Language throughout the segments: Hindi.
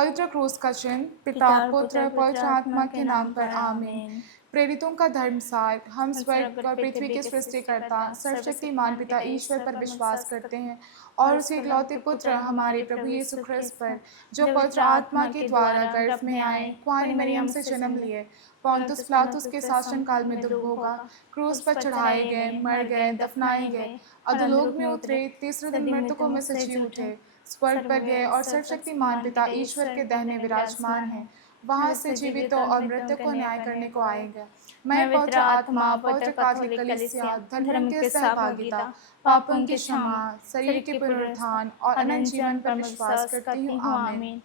पवित्र क्रूस का चिन्ह पिता पुत्र पवित्र आत्मा के नाम पर आमीन। प्रेरितों का धर्मसार। हम स्वर्ग और पृथ्वी के सृष्टिकर्ता सर्वशक्तिमान पिता ईश्वर पर विश्वास करते हैं और उसके इकलौते पुत्र हमारे प्रभु यीशु ख्रिस्त पर, जो पवित्र आत्मा के द्वारा गर्भ में आए, कुंवारी मरियम से जन्म लिए, पोंतुस पिलातुस के शासन काल में दुख भोगा, क्रूस पर चढ़ाए गए, मर गए, दफनाए गए, अधोलोक में उतरे, तीसरे दिन मृतकों में से जी उठे, स्वर्ग पर गए और सर्वशक्तिमान पिता ईश्वर के दाहिने विराजमान है। वहां से जीवितों और मृतकों को न्याय करने को आएगा। मैं पवित्र आत्मा, पवित्र कैथोलिक कलीसिया, धर्म के सहभागिता, पापों की क्षमा, शरीर के पुनरुत्थान और अनंत जीवन पर विश्वास करती हूँ। आमीन।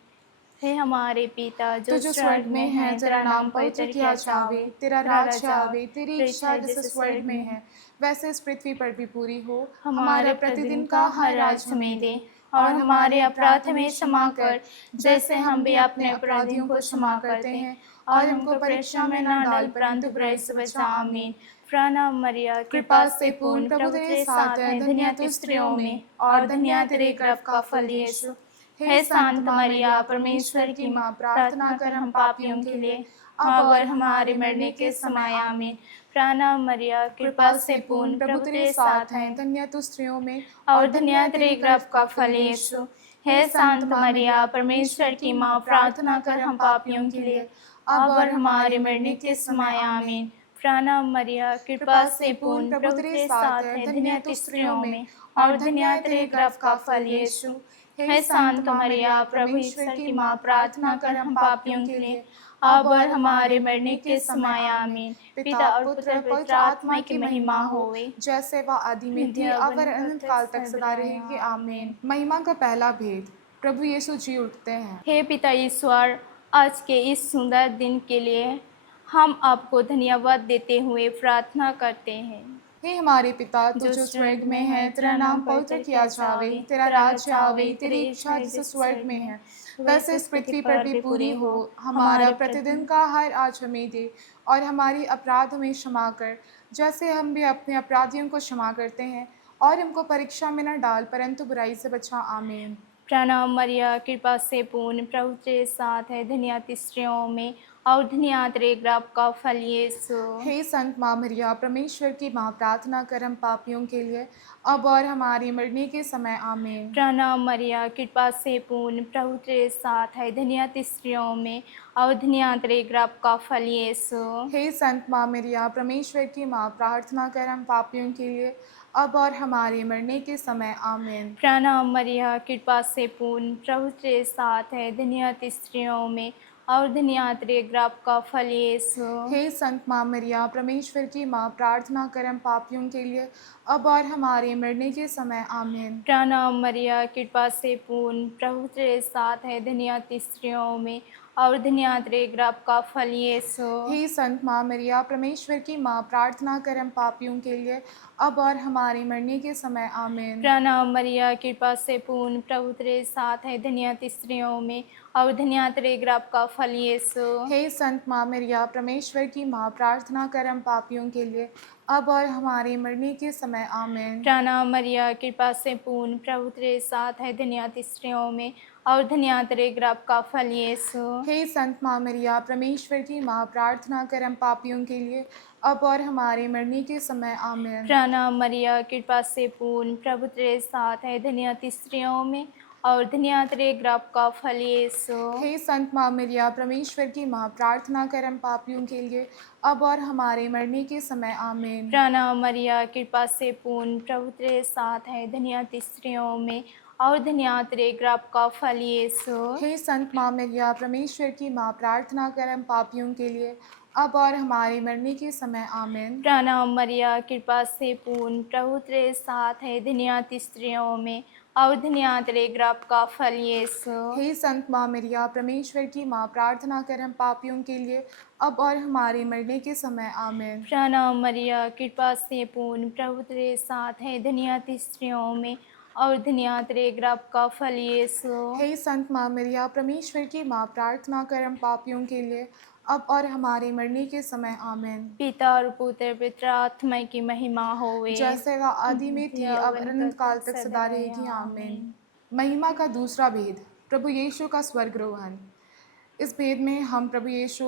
हे हमारे पिता जो स्वर्ग में है, तेरा नाम पवित्र किया जावे, तेरा राज्य आवे, तेरी इच्छा जैसे स्वर्ग में है वैसे इस पृथ्वी पर भी पूरी हो। हमारे प्रतिदिन का हर आज हमें दे, और हमारे अपराध में क्षमा कर, जैसे हम भी अपने अपराधियों को क्षमा करते हैं, और हमको परीक्षा में न डाल परंतु बुराई से बचा। आमीन। प्रणाम मरिया, कृपा से पूर्ण, प्रभु तेरे साथ है, धन्य तू स्त्रियों में और धन्य तेरे गर्भ का फल यीशु। हे संत मरिया, परमेश्वर की माँ, प्रार्थना कर हम पापियों के लिए, अब और हमारे मरने के समय। आमीन। प्रणाम मरिया, कृपा से पूर्ण, प्रभु तेरे साथ है, धन्य तू स्त्रियों में और धन्य तेरे गर्भ का फल यीशु। हे संत मरिया, परमेश्वर की माँ, प्रार्थना कर हम पापियों के लिए, अब और हमारे मरने के समय। आमीन। प्रणाम मरिया, कृपा से पूर्ण, प्रभु तेरे साथ है, धन्य तू स्त्रियों में और धन्य तेरे गर्भ का फल यीशु। हे संत मरिया, परमेश्वर की माँ, प्रार्थना कर हम पापियों के लिए, अब और हमारे मरने के समय। आमीन। पिता और पुत्र पवित्र आत्मा की महिमा होवे, जैसे वह आदि में थी, अब और अनंत काल तक सदा रहेगी। आमीन। महिमा का पहला भेद। प्रभु यीशु जी उठते हैं। हे पिता ईश्वर, आज के इस सुंदर दिन के लिए हम आपको धन्यवाद देते हुए प्रार्थना करते हैं। हे हमारे पिता, तू जो स्वर्ग में है, तेरा नाम पवित्र किया जावे, तेरा राज्य आवे, तेरी इच्छा जैसे स्वर्ग में है वैसे इस पृथ्वी पर भी पूरी हो। हमारा प्रतिदिन का हर आज हमें दे, और हमारी अपराध हमें क्षमा कर, जैसे हम भी अपने अपराधियों को क्षमा करते हैं, और हमको परीक्षा में न डाल परंतु बुराई से बचा। आमीन। प्रणाम मरिया, कृपा से पूर्ण, प्रभु तेरे साथ है, धन्य तू स्त्रियों में और धन्य तेरे गर्भ का फल यीशु। हे संत माँ मरिया, परमेश्वर की माँ, प्रार्थना कर हम पापियों के लिए, अब और हमारी मरने के समय। आमीन। प्रणाम मरिया, कृपा से पूर्ण, प्रभु तेरे साथ है, धन्य तू स्त्रियों में और धन्य तेरे गर्भ का फल यीशु। हे संत माँ मरिया, परमेश्वर की माँ, प्रार्थना कर हम पापियों के लिए, अब और हमारे मरने के समय। आमीन। प्रणाम मरिया, कृपा से पूर्ण, प्रभु तेरे साथ है, धन्य तू स्त्रियों में और धन्य तेरे गर्भ का फल यीशु। हे संत माँ मरिया, परमेश्वर की माँ, प्रार्थना कर हम पापियों के लिए, अब और हमारे मरने के समय। आमीन। प्रणाम मरिया, कृपा से पूर्ण, प्रभु तेरे साथ है, धन्य तू स्त्रियों में और धन्य तेरे गर्भ का फल यीशु। हे संत माँ मरिया, परमेश्वर की माँ, प्रार्थना कर हम पापियों के लिए, अब और हमारे मरने के समय। आमीन। प्रणाम मरिया, कृपा से पूर्ण, प्रभु तेरे साथ है, धन्य तू स्त्रियों में और धन्य तेरे गर्भ का फल यीशु। हे संत माँ मरिया, परमेश्वर की माँ, प्रार्थना कर हम पापियों के लिए, अब और हमारे मरने के समय। आमीन। प्रणाम मरिया, कृपा से पूर्ण, प्रभु तेरे साथ है, धन्य तू स्त्रियों में और धन्य तेरे गर्भ का फल यीशु। हे संत माँ मरिया, परमेश्वर की माँ, प्रार्थना कर हम पापियों के लिए, अब और हमारे मरने के समय। आमीन। प्रणाम मरिया, कृपा से पूर्ण, प्रभु तेरे साथ है, धन्य तू स्त्रियों में और धन्य तेरे गर्भ का फल यीशु। हे संत माँ मरिया, परमेश्वर की माँ, प्रार्थना कर हम पापियों के लिए, अब और हमारे मरने के समय। आमीन। प्रणाम मरिया, कृपा से पूर्ण, प्रभु तेरे साथ है, धन्य तू स्त्रियों में और धन्य तेरे गर्भ का फल यीशु। हे संत माँ मरिया, परमेश्वर की माँ, प्रार्थना कर हम पापियों के लिए, अब और हमारे मरने के समय। आमीन। प्रणाम मरिया, कृपा से पूर्ण, प्रभु तेरे साथ है, धन्य तू स्त्रियों में और धन्य तेरे गर्भ का फल यीशु। हे संत माँ मरिया, परमेश्वर की माँ, प्रार्थना कर हम पापियों के लिए, अब और हमारे मरने के समय। आमीन। प्रणाम मरिया, कृपा से पूर्ण, प्रभु तेरे साथ है, धन्य तू स्त्रियों में और धन्य तेरे गर्भ का फल यीशु। हे संत माँ मरिया, परमेश्वर की माँ, प्रार्थना कर हम पापियों के लिए, अब और हमारे मरने के समय। आमीन। पिता और पुत्र पवित्र आत्मा की महिमा होवे, जैसे वह आदि में थी, अब अनंत काल तक सदा रहेगी। आमीन। महिमा का दूसरा भेद। प्रभु यीशु का स्वर्गारोहण। इस भेद में हम प्रभु यीशु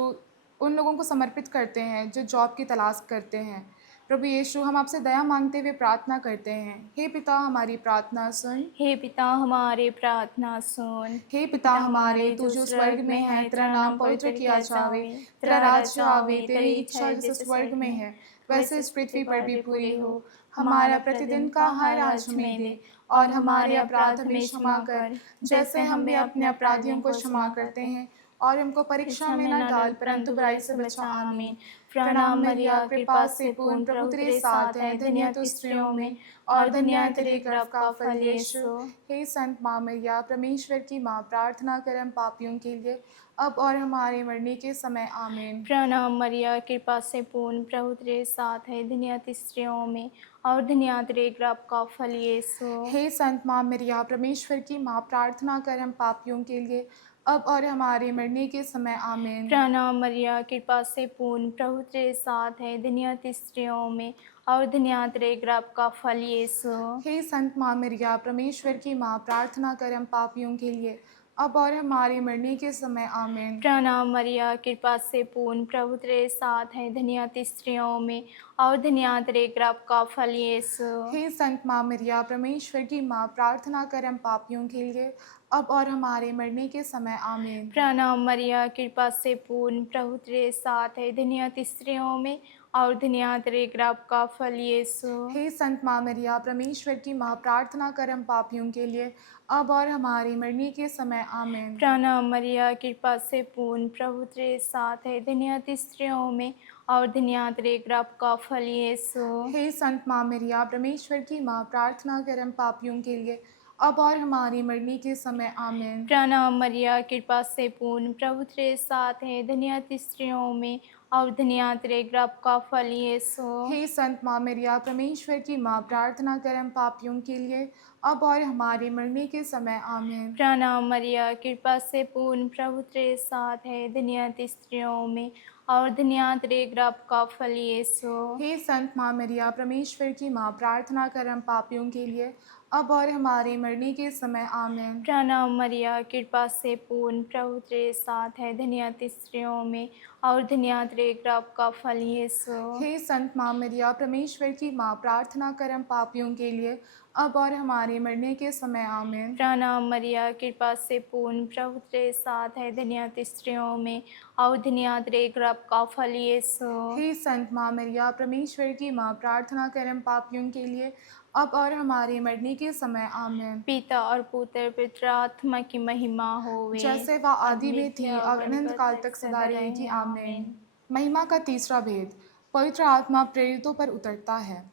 उन लोगों को समर्पित करते हैं जो जॉब की तलाश करते हैं। प्रभु यीशु, हम आपसे दया मांगते हुए प्रार्थना करते हैं। हे पिता, हमारी प्रार्थना सुन। हे पिता हमारे प्रार्थना सुन। हे पिता हमारे, तू जो स्वर्ग में है, तेरा नाम पवित्र किया जावे, तेरा राज्य आवे, तेरी इच्छा जैसे स्वर्ग में है वैसे इस पृथ्वी पर भी पूरी हो। हमारा प्रतिदिन का आहार आज हमें दे, और हमारे अपराध हमें क्षमा कर, जैसे हम भी अपने अपराधियों को क्षमा करते हैं, और हमको परीक्षा में न डाल परंतु बुराई से बचा। आमीन। प्रणाम मरिया, कृपा से पूर्ण, प्रभु तेरे साथ है, धन्य तू स्त्रियों में, और धन्य है तेरे गर्भ का फल यीशु। हे संत माँ मरिया, परमेश्वर की माँ, प्रार्थना कर हम पापियों के लिए, अब और हमारे मरने के समय। आमीन। प्रणाम मरिया, कृपा से पूर्ण, प्रभु तेरे साथ है, धन्य तू स्त्रियों में, और धन्य तेरे गर्भ का फल यीशु। हे संत माँ मरिया, परमेश्वर की माँ, प्रार्थना कर हम पापियों के लिए, अब और हमारे मरने के समय। आमीन। प्रणाम मरिया, कृपा से पूर्ण, प्रभु तेरे साथ है, धन्य तू स्त्रियों में, और धन्य तेरे गर्भ का फल यीशु। हे संत माँ मरिया, परमेश्वर की माँ, प्रार्थना कर हम पापियों के लिए, अब और हमारे मरने के समय। आमीन। प्रणाम मरिया, कृपा से पूर्ण, प्रभु तेरे साथ है, धन्य तू स्त्रियों में, और धन्य तेरे गर्भ का फल यीशु। हे संत माँ मरिया, परमेश्वर की माँ, प्रार्थना कर हम पापियों के लिए, अब और हमारे मरने के समय। आमीन। प्रणाम मरिया, कृपा से पूर्ण, प्रभु तेरे साथ है, धन्य तू स्त्रियों में, और धन्य तेरे गर्भ का फल यीशु। हे संत माँ मरिया, परमेश्वर की माँ, प्रार्थना कर हम पापियों के लिए, अब और हमारे मरने के समय। आमीन। प्रणाम मरिया, कृपा से पूर्ण, प्रभु तेरे साथ है, धन्य तू स्त्रियों में, और धन्य तेरे गर्भ का फल यीशु। हे संत माँ मरिया, परमेश्वर की माँ, प्रार्थना कर हम पापियों के लिए, अब और हमारे मरने के समय। आमीन। प्रणाम मरिया, कृपा से पूर्ण, प्रभु तेरे साथ है, धन्य तू स्त्रियों में, और धन्य तेरे गर्भ का फल यीशु। हे संत माँ मरिया, परमेश्वर की माँ, प्रार्थना कर हम पापियों के लिए, अब और हमारे मरने के समय। आमीन। प्रणाम मरिया, कृपा से पूर्ण, प्रभु तेरे साथ है, धन्य तू स्त्रियों में, और धन्य तेरे गर्भ का फल यीशु। हे संत माँ मरिया, परमेश्वर की माँ, प्रार्थना कर हम पापियों के लिए, अब और हमारे मरने के समय। आमीन। प्रणाम मरिया, कृपा से पूर्ण, प्रभु तेरे साथ है, धन्य तू स्त्रियों में, और धन्य तेरे गर्भ का फल यीशु। हे संत माँ मरिया, परमेश्वर की माँ, प्रार्थना कर हम पापियों के लिए, अब और हमारे मरने के समय। आमीन। प्रणाम मरिया, कृपा से पूर्ण, प्रभु तेरे साथ है, धन्य तू स्त्रियों में, और धन्य तेरे गर्भ का फल यीशु। हे संत माँ मरिया, परमेश्वर की माँ, प्रार्थना कर हम पापियों के लिए, अब और हमारे मरने के समय। आमीन। पिता और पुत्र पवित्र आत्मा की महिमा होवे, जैसे वह आदि में थी और अनंत काल तक सदा रहेगी। आमीन। महिमा का तीसरा भेद, पवित्र आत्मा प्रेरितों पर उतरता है।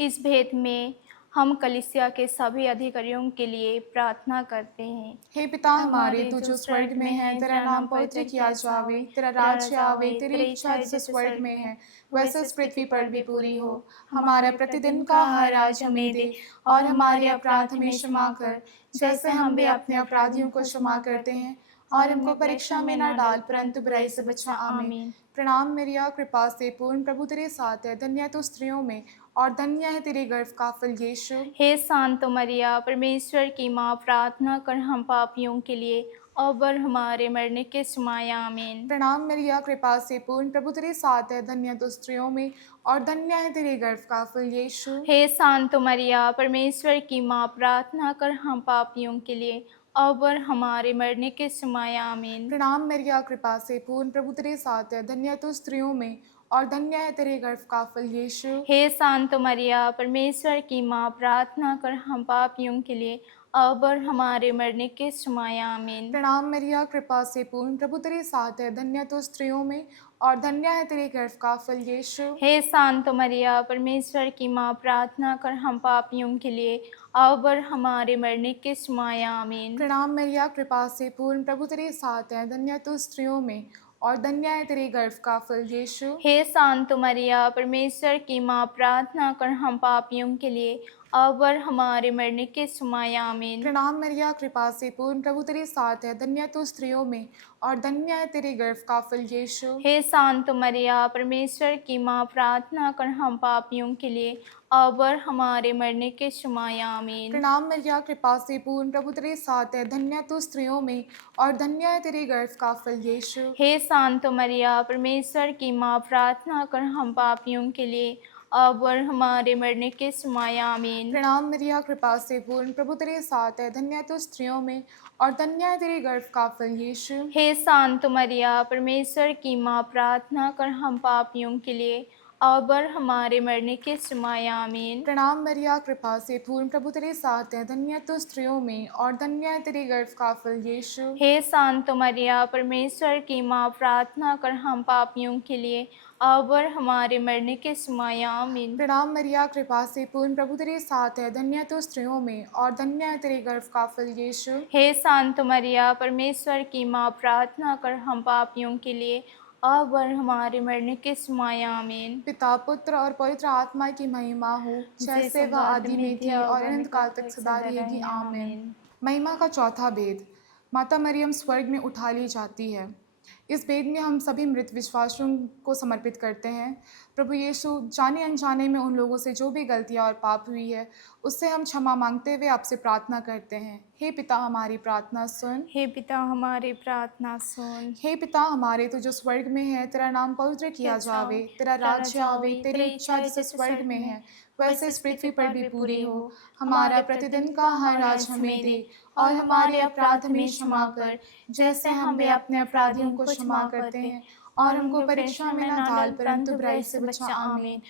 इस भेद में हम कलीसिया के सभी अधिकारियों के लिए प्रार्थना करते हैं। हे पिता हमारे, तू जो स्वर्ग में है, तेरा नाम पवित्र किया जावे, तेरा राज्य आवे, तेरी इच्छा जैसे स्वर्ग में है वैसे इस पृथ्वी पर भी पूरी हो। हमारा प्रतिदिन का आहार आज हमें दे, और हमारे अपराध हमें क्षमा कर, जैसे हम भी अपने अपराधियों को क्षमा करते हैं, और हमको परीक्षा में न डाल परंतु बुराई से बचा। आमीन। प्रणाम मरिया, कृपा से पूर्ण, प्रभु तेरे साथ है, धन्य तू स्त्रियों में, और धन्य है तेरे गर्भ का फल यीशु। हे शांत मरिया, परमेश्वर की माँ, प्रार्थना कर हम पापियों के लिए, अब और हमारे मरने के समय। आमीन। प्रणाम मरिया, कृपा से पूर्ण, प्रभु तेरे साथ है, धन्य तू स्त्रियों में, और धन्य है तेरे गर्भ का फल यीशु। हे शांत मरिया, परमेश्वर की माँ, प्रार्थना कर हम पापियों के लिए, अब और हमारे मरने के समय। आमीन। प्रणाम मरिया, कृपा से पूर्ण, प्रभु तेरे साथ है, धन्य तू स्त्रियों में, और धन्य है तेरे गर्भ का फल यीशु। हे शांत मरिया, परमेश्वर की माँ, प्रार्थना कर हम पापियों के लिए, अब और हमारे मरने के समय। आमीन। प्रणाम मरिया, कृपा से पूर्ण, प्रभु तेरे साथ है, धन्य तू स्त्रियों में, और धन्य है तेरे गर्भ का फल यीशु। हे शांत मरिया, परमेश्वर की माँ, प्रार्थना कर हम पापियों के लिए, अब और हमारे मरने के समय। आमीन। प्रणाम मरिया, कृपा से पूर्ण, प्रभु तेरे साथ है, धन्य तू स्त्रियों में, और धन्य है तेरे गर्भ का फल यीशु। हे शांत मरिया, परमेश्वर की माँ, प्रार्थना कर हम पापियों के लिए, अब और हमारे मरने के समय। आमीन। प्रणाम मरिया, कृपा से पूर्ण, प्रभु तेरे साथ है, धन्य तू स्त्रियों में, और धन्य है तेरे गर्भ का फल यीशु। हे शांत मरिया, परमेश्वर की माँ, प्रार्थना कर हम पापियों के लिए, अब और हमारे मरने के समय आमीन। प्रणाम मरिया, कृपा से पूर्ण, प्रभु तेरे साथ है, धन्य तू स्त्रियों में और धन्य है तेरे गर्भ का फल यीशु। हे शांत मरिया, परमेश्वर की माँ, प्रार्थना कर हम पापियों के लिए अब और हमारे मरने के समय आमीन। प्रणाम मरिया, कृपा से पूर्ण, प्रभु तेरे साथ है, धन्य तू स्त्रियों में और धन्य है तेरे गर्भ का फल यीशु। हे शांत मरिया, परमेश्वर की माँ, प्रार्थना कर हम पापियों के लिए अब और हमारे मरने के समय आमीन। प्रणाम मरिया, कृपा से पूर्ण, प्रभु तेरे साथ है, धन्य तू स्त्रियों में और धन्य है तेरे गर्भ का फल यीशु। हे शांत मरिया, परमेश्वर की माँ, प्रार्थना कर हम पापियों के लिए अब और हमारे मरने के समय आमीन। प्रणाम मरिया, कृपा से पूर्ण, प्रभु तेरे साथ है, धन्य तू स्त्रियों में और धन्य है तेरे गर्भ का फल यीशु। हे शांत मरिया, परमेश्वर की माँ, प्रार्थना कर हम पापियों के लिए अब और हमारे मरने के समय आमीन। पिता, पुत्र और पवित्र आत्मा की महिमा हो, जैसे वह आदि में थी और अनंत काल तक सदा रहेगी। आमीन। महिमा का चौथा भेद, माता मरियम स्वर्ग में उठा ली जाती है। इस भेद में हम सभी मृत विश्वासियों को समर्पित करते हैं। प्रभु यीशु, जाने अनजाने में उन लोगों से जो भी गलतियां और पाप हुई है, उससे हम क्षमा मांगते हुए आपसे प्रार्थना करते हैं। हे पिता, हमारी प्रार्थना सुन। हे पिता, हमारी प्रार्थना सुन। हे पिता हमारे, तू जो स्वर्ग में है, तेरा नाम पवित्र किया जावे, तेरा राज्य आवे, तेरी इच्छा जैसे स्वर्ग में है वैसे इस पृथ्वी पर भी पूरी हो। हमारा प्रतिदिन का आहार आज हमें दे और हमारे अपराध हमें क्षमा कर, जैसे हम भी अपने अपराधियों को क्षमा करते हैं, और हमको परीक्षा में न डाल परंतु बुराई से बचा। आमीन।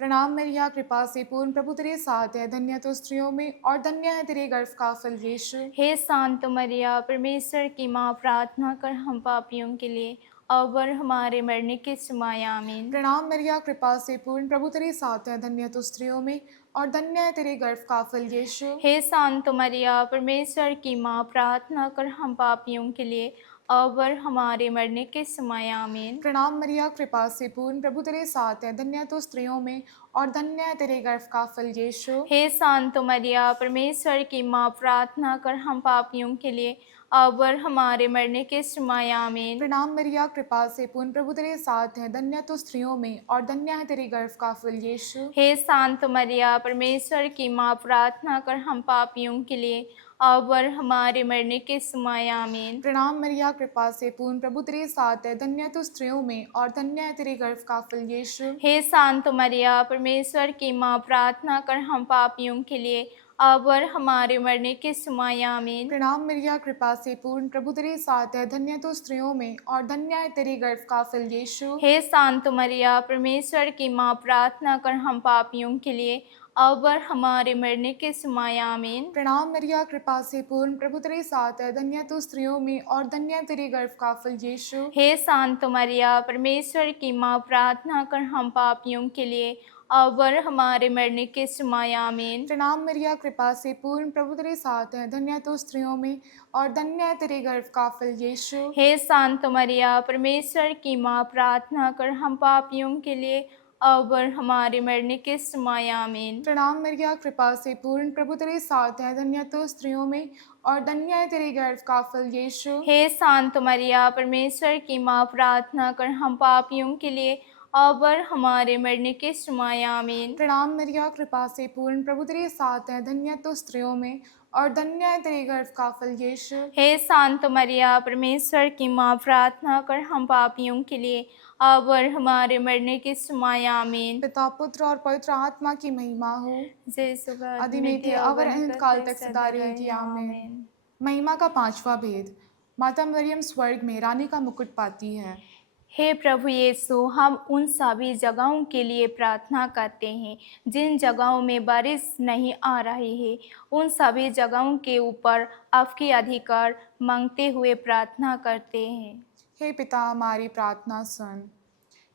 प्रणाम मरिया, कृपा से पूर्ण, प्रभु तेरे साथ है, धन्य तो स्त्रियों में और धन्य है तेरे गर्भ का फल यीशु। हे शांत मरिया, परमेश्वर की माँ, प्रार्थना कर हम पापियों के लिए अब और हमारे मरने के समय आमीन। प्रणाम मरिया, कृपा से पूर्ण, प्रभु तेरे साथ है, धन्य तो स्त्रियों में और धन्य है तेरे गर्भ का फल यीशु। हे शांत मरिया, परमेश्वर की माँ, प्रार्थना कर हम पापियों के लिए अब और हमारे मरने के समय आमीन। प्रणाम मरिया, कृपा से पूर्ण, प्रभु तेरे साथ है, धन्य तो स्त्रियों में और धन्य है तेरे गर्भ का फल यीशु। हे शांत मरिया, परमेश्वर की माँ, प्रार्थना कर हम पापियों के लिए अब और हमारे मरने के समय आमीन। प्रणाम मरिया, कृपा से पूर्ण, प्रभु तेरे साथ है, धन्य तो स्त्रियों में और धन्य है तेरे गर्भ का फल यीशु। हे शांत मरिया, परमेश्वर की माँ, प्रार्थना कर हम पापियों के लिए अब और हमारे मरने के समय आमीन। प्रणाम मरिया, कृपा से पूर्ण, प्रभु तेरे साथ है, धन्य तो स्त्रियों में और धन्य है तेरे गर्भ का फल यीशु। हे शांत मरिया, परमेश्वर की माँ, प्रार्थना कर हम पापियों के लिए अब और हमारे मरने के समय आमीन। प्रणाम मरिया, कृपा से पूर्ण, प्रभु तेरे साथ है, धन्य तो स्त्रियों में और धन्य है तेरे गर्भ का फल यीशु। हे शांत मरिया, परमेश्वर की माँ, प्रार्थना कर हम पापियों के लिए अब और हमारे मरने के समय आमीन। प्रणाम मरिया, कृपा से पूर्ण, प्रभु तेरे साथ है, धन्य तो स्त्रियों में और धन्य है तेरे गर्भ का फल यीशु। हे शांत मरिया, परमेश्वर की माँ, प्रार्थना कर हम पापियों के लिए अब और हमारे मरने के समय आमीन। प्रणाम मरिया, कृपा से पूर्ण, प्रभु तेरे साथ है, धन्य तो स्त्रियों में और धन्य है तेरे गर्भ का फल यीशु। हे शांत मरिया, परमेश्वर की माँ, प्रार्थना कर हम पापियों के लिए अब और हमारे मरने के समय आमीन। प्रणाम मरिया, कृपा से पूर्ण, प्रभु तेरे साथ है, धन्य तो स्त्रियों में और धन्य है तेरे गर्भ का फल यीशु। हे शांत मरिया, परमेश्वर की माँ, प्रार्थना कर हम पापियों के लिए अब और हमारे मरने के समय आमीन। प्रणाम मरिया, कृपा से पूर्ण, प्रभु तेरे साथ है, धन्य तो स्त्रियों में और धन्य है तेरे गर्भ का फल यीशु। हे शांत मरिया, परमेश्वर की माँ, प्रार्थना कर हम पापियों के लिए अब और हमारे मरने के समय आमीन। पिता, पुत्र और पवित्र आत्मा की महिमा हो, जैसे आदि में थी अब और अनंत काल तक सदा रहेगी। आमीन। महिमा का पांचवा भेद, माता मरियम स्वर्ग में रानी का मुकुट पाती है। हे प्रभु यीशु, हम उन सभी जगहों के लिए प्रार्थना करते हैं जिन जगहों में बारिश नहीं आ रही है। उन सभी जगहों के ऊपर आपकी अधिकार मांगते हुए प्रार्थना करते हैं। हे पिता, हमारी प्रार्थना सुन।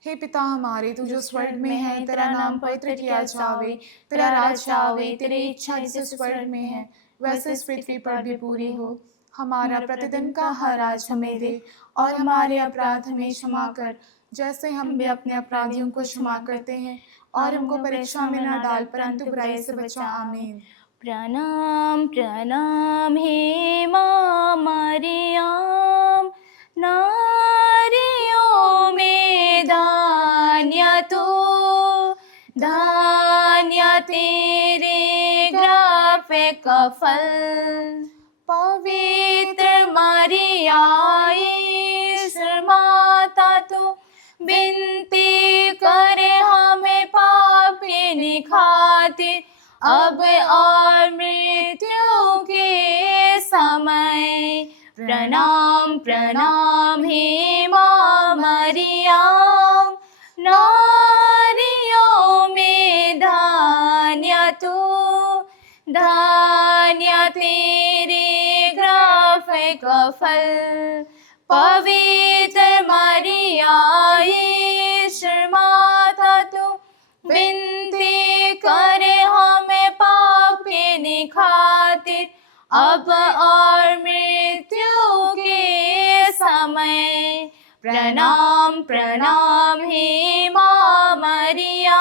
हे पिता हमारे, तू जो स्वर्ग में है, तेरा नाम पवित्र किया जावे, तेरा राज्य आवे, तेरी इच्छा जैसे स्वर्ग में है वैसे इस पृथ्वी पर भी पूरी हो। हमारा प्रतिदिन का आहार आज हमें दे और हमारे अपराध हमें क्षमा कर, जैसे हम भी अपने अपराधियों को क्षमा करते हैं, और हमको परीक्षा में न डाल परंतु बुराई से बचा। आमीन। प्रणाम प्रणाम हे माँ मरियम, नारियों में धान्य फल। पवित्र मरिया ईश्वर माता तू विनती करे हमें पापिनी खातिर, अब और मृत्यु के समय। प्रणाम प्रणाम हे माँ मरिया, नारियों में धन्य तू, धन्य तेरे ग्राफ का फल। पवित्र मरिया ईश्वर माता तू विनती करे हमें पापिनी खातिर, अब और मृत्यु के समय। प्रणाम प्रणाम हे माँ मरिया,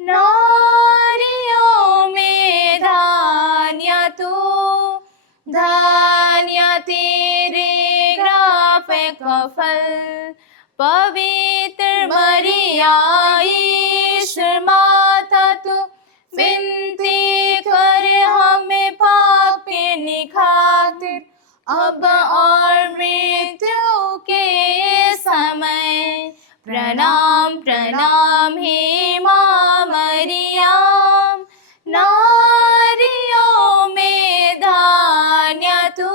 नारियों में धन्य तू, धन्य तेरे ग्राफ का फल। पवित्र मरिया ईश्वर माता तू विनती करे हमें पापिनी खातिर, अब और मृत्यु के समय। प्रणाम प्रणाम हे माँ मरिया, नारियों में धन्य तू,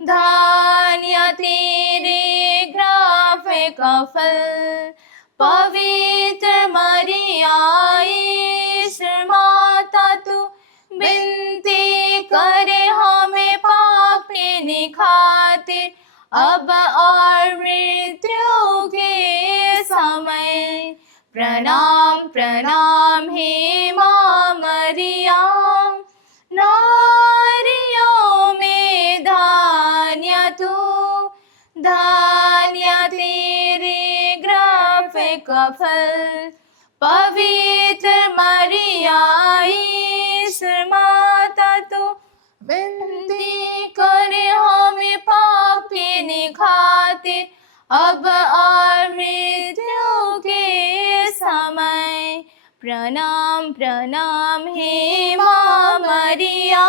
धन्य तेरे ग्राफ का फल। पवित्र मरिया ईश्वर माता तू विनती करे हमें पापिनी खातिर, अब और मृत्यु के समय। प्रणाम प्रणाम हे माँ मरिया, नारियों में धन्य तू, धन्य तेरे ग्राफ का फल। पवित्र मरिया ईश्वर माता तू विनती करे हमें पापिनी खातिर, अब और मृत्यु के समय। प्रणाम प्रणाम हे माँ मरिया,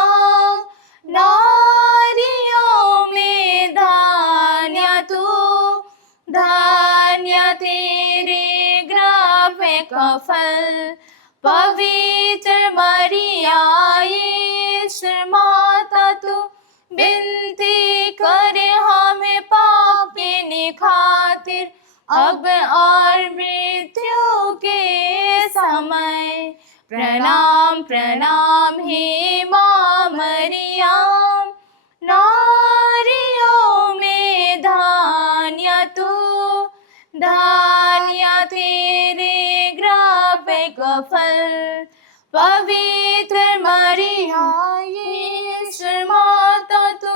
नारियों में धन्य तू, धन्य तेरे ग्राफ का फल। पवित्र मरिया ईश्वर माता तू विनती करे हमें पापिनी खातिर, अब और मृत्यु के समय। प्रणाम प्रणाम हे माँ मरिया, नारियों में धन्य तू, धन्य तेरे ग्राफ का फल। पवित्र मरिया ईश्वर माता तू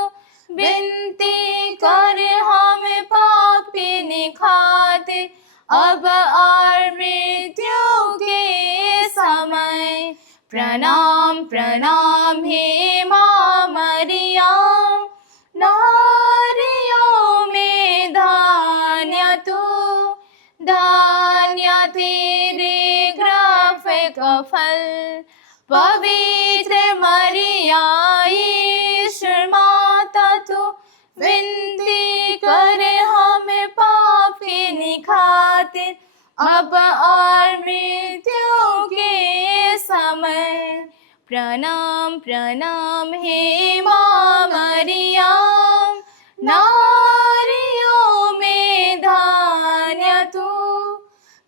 विनती करे हमें पापिनी खातिर, अब और मृत्यु के समय। प्रणाम प्रणाम हे माँ मरिया, नारियों में धन्य तू, धन्य तेरे ग्राफ का फल। पवित्र मरिया ईश्वर माता तू विनती करे हमें पापिनी खातिर, अब और मृत्यु के समय। प्रणाम प्रणाम हे माँ मरिया, नारियों में धन्य तू,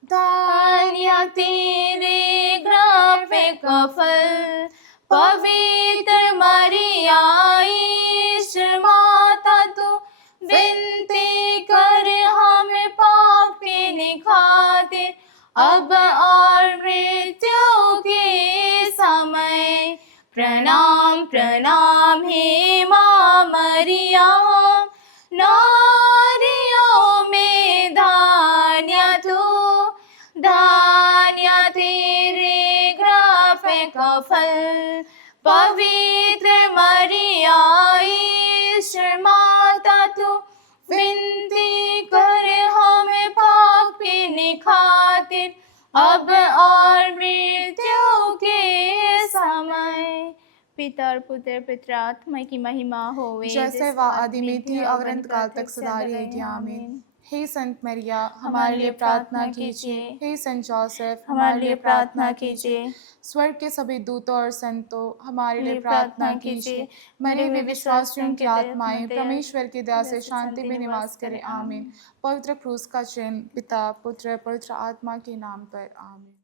धन्य तेरे ग्राफ का फल। पवित्र मरिया ईश्वर माता तू विनती करे हमें पापिनी खातिर, अब और मृत्यु के समय। प्रणाम प्रणाम हे माँ मरिया, नारियों में धन्य तू, धन्य तेरे ग्राफ का फल। पवित्र मरिया ईश्वर माता तू विनती करे हमें पापिनी खातिर, अब और मृत्यु के समय। पिता और पुत्र पवित्र आत्मा की महिमा होवे, जैसे वह आदि में थी और अनंत काल तक सदा रहेगी। आमीन। हे संत मरिया, हमारे लिए प्रार्थना कीजिए। हे संत जोसेफ, हमारे लिए प्रार्थना कीजिए। स्वर्ग के सभी दूतों और संतों, हमारे लिए प्रार्थना कीजिए। मरे हुए विश्वासियों की आत्माएं परमेश्वर की दया से शांति में निवास करें। आमीन। पवित्र क्रूस का चिन्ह पिता, पुत्र, पवित्र आत्मा के नाम पर। आमीन।